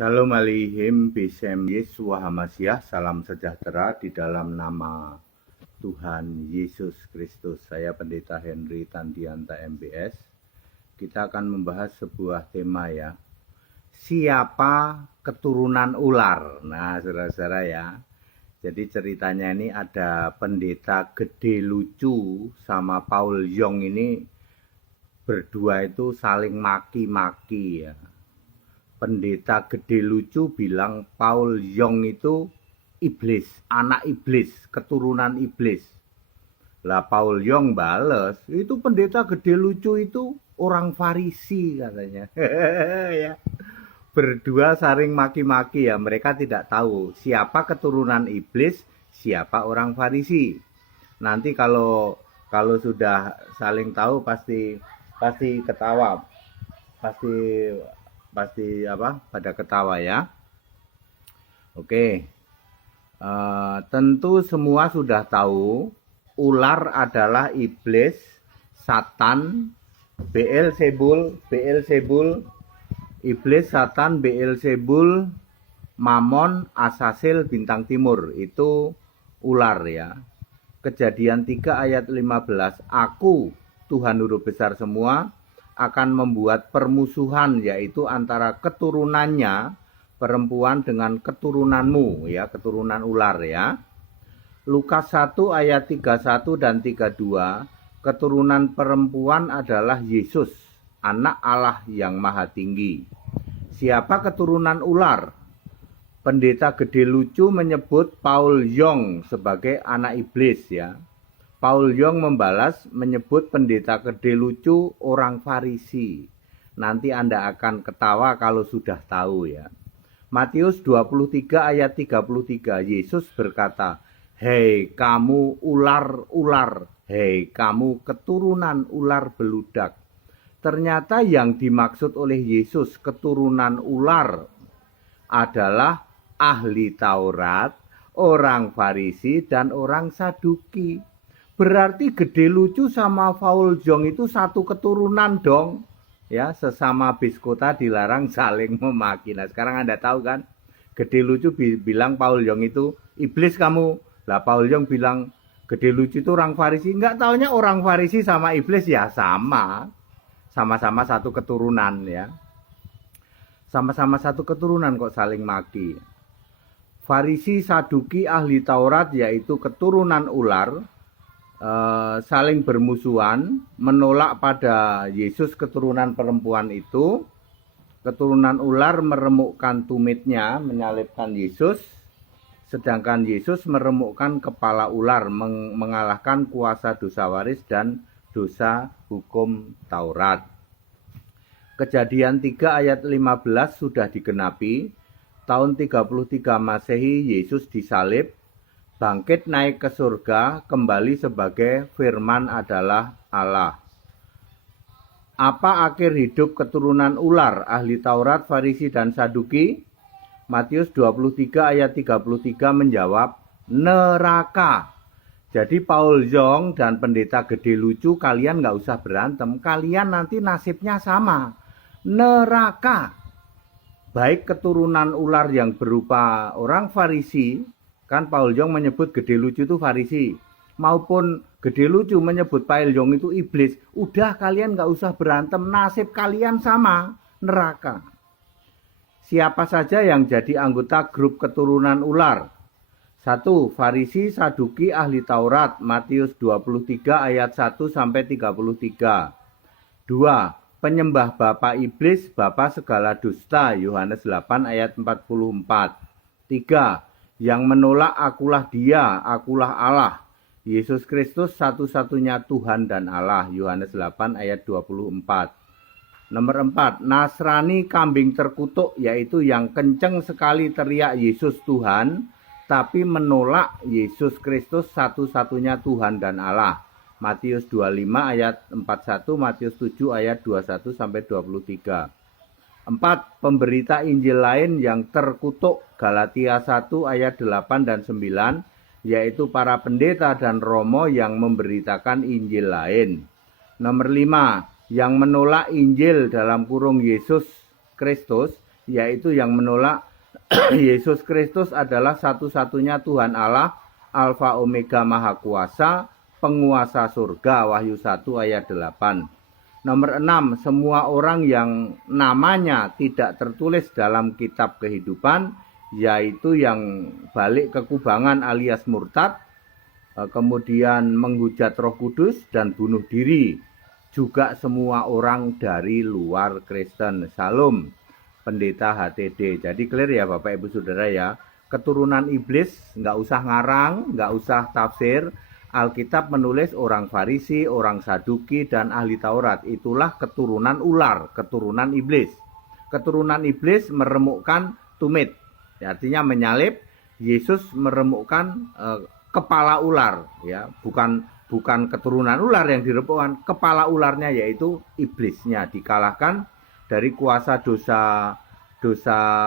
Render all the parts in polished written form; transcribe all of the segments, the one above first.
Shalom Aleichem Besem Yeshua HaMashiach. Salam sejahtera di dalam nama Tuhan Yesus Kristus. Saya Pendeta Henry Tandianta MBS. Kita akan membahas sebuah tema ya. Siapa keturunan ular? Nah, saudara-saudara ya. Jadi ceritanya ini ada pendeta gede lucu sama Paul Yong ini berdua itu saling maki-maki ya. Pendeta gede lucu bilang Paul Yong itu iblis, anak iblis, keturunan iblis. Lah Paul Yong bales, itu pendeta gede lucu itu orang Farisi katanya. Ya. Berdua saling maki-maki ya, mereka tidak tahu siapa keturunan iblis, siapa orang Farisi. Nanti kalau sudah saling tahu pasti ketawa. Pasti pada ketawa ya. Oke. Tentu semua sudah tahu ular adalah iblis, Satan, Beelzebul, iblis, Satan, Beelzebul, Mamon, Asasil, bintang timur. Itu ular ya. Kejadian 3 ayat 15. Aku, Tuhan huruf besar semua, akan membuat permusuhan, yaitu antara keturunannya perempuan dengan keturunanmu ya, keturunan ular ya. Lukas 1 ayat 31 dan 32, keturunan perempuan adalah Yesus, anak Allah yang maha tinggi. Siapa keturunan ular? Pendeta gede lucu menyebut Paul Yong sebagai anak iblis ya. Paul Yong membalas menyebut pendeta gede lucu orang Farisi. Nanti Anda akan ketawa kalau sudah tahu ya. Matius 23 ayat 33, Yesus berkata, "Hei kamu ular-ular, hei kamu keturunan ular beludak." Ternyata yang dimaksud oleh Yesus keturunan ular adalah ahli Taurat, orang Farisi, dan orang Saduki. Berarti gede lucu sama Paul Yong itu satu keturunan dong. Ya, sesama biskota dilarang saling memaki. Nah, sekarang Anda tahu kan? Gede lucu bilang Paul Yong itu iblis kamu. Lah Paul Yong bilang gede lucu itu orang Farisi. Enggak taunya orang Farisi sama iblis ya sama. Sama-sama satu keturunan ya. Sama-sama satu keturunan kok saling maki. Farisi, Saduki, ahli Taurat yaitu keturunan ular, saling bermusuhan, menolak pada Yesus keturunan perempuan itu. Keturunan ular meremukkan tumitnya, menyalibkan Yesus, sedangkan Yesus meremukkan kepala ular, mengalahkan kuasa dosa waris dan dosa hukum Taurat. Kejadian 3 ayat 15 sudah digenapi. Tahun 33 Masehi Yesus disalib, bangkit naik ke surga, kembali sebagai firman adalah Allah. Apa akhir hidup keturunan ular, ahli Taurat, Farisi, dan Saduki? Matius 23 ayat 33 menjawab, neraka. Jadi Paul Yong dan pendeta gede lucu, kalian nggak usah berantem, kalian nanti nasibnya sama, neraka. Baik keturunan ular yang berupa orang Farisi, kan Paul Yong menyebut gede lucu itu Farisi, maupun gede lucu menyebut Paul Yong itu iblis. Udah kalian gak usah berantem, nasib kalian sama, neraka. Siapa saja yang jadi anggota grup keturunan ular? 1. Farisi, Saduki, ahli Taurat, Matius 23 ayat 1 sampai 33. 2. Penyembah bapa iblis, bapa segala dusta, Yohanes 8 ayat 44. 3. Yang menolak akulah dia, akulah Allah, Yesus Kristus satu-satunya Tuhan dan Allah, Yohanes 8 ayat 24. Nomor 4. Nasrani kambing terkutuk, yaitu yang kenceng sekali teriak Yesus Tuhan, tapi menolak Yesus Kristus satu-satunya Tuhan dan Allah, Matius 25 ayat 41, Matius 7 ayat 21 sampai 23. 4. Pemberita Injil lain yang terkutuk, Galatia 1 ayat 8 dan 9, yaitu para pendeta dan romo yang memberitakan Injil lain. Nomor 5. Yang menolak Injil dalam kurung Yesus Kristus, yaitu yang menolak Yesus Kristus adalah satu-satunya Tuhan Allah, Alfa Omega Maha Kuasa, penguasa surga, Wahyu 1 ayat 8. Nomor 6, semua orang yang namanya tidak tertulis dalam kitab kehidupan, yaitu yang balik ke kubangan alias murtad, kemudian menghujat Roh Kudus dan bunuh diri. Juga semua orang dari luar Kristen. Salam, Pendeta HTD. Jadi clear ya Bapak Ibu Saudara ya. Keturunan iblis, nggak usah ngarang, nggak usah tafsir. Alkitab menulis orang Farisi, orang Saduki, dan ahli Taurat. Itulah keturunan ular, keturunan iblis. Keturunan iblis meremukkan tumit, artinya menyalib. Yesus meremukkan kepala ular, ya, bukan keturunan ular yang diremukkan, kepala ularnya yaitu iblisnya dikalahkan dari kuasa dosa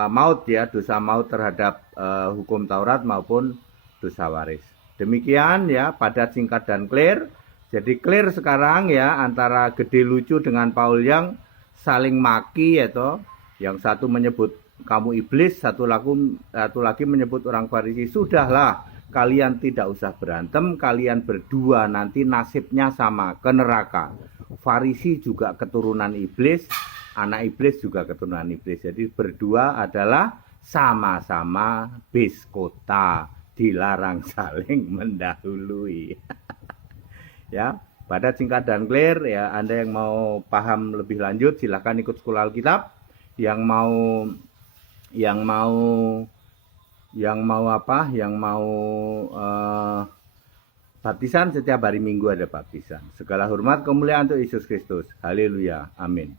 maut ya, dosa maut terhadap hukum Taurat maupun dosa waris. Demikian ya, padat, singkat, dan clear. Jadi clear sekarang ya, antara Gede Lucu dengan Paul yang saling maki ya toh. Yang satu menyebut kamu iblis, satu lagi menyebut orang Farisi. Sudahlah, kalian tidak usah berantem, kalian berdua nanti nasibnya sama, ke neraka. Farisi juga keturunan iblis, anak iblis juga keturunan iblis. Jadi berdua adalah sama-sama bis kota. Dilarang saling mendahului. Ya, padat, singkat, dan clear ya. Anda yang mau paham lebih lanjut silahkan ikut sekolah Alkitab. Yang mau baptisan, setiap hari Minggu ada baptisan. Segala hormat kemuliaan untuk Yesus Kristus. Haleluya. Amin.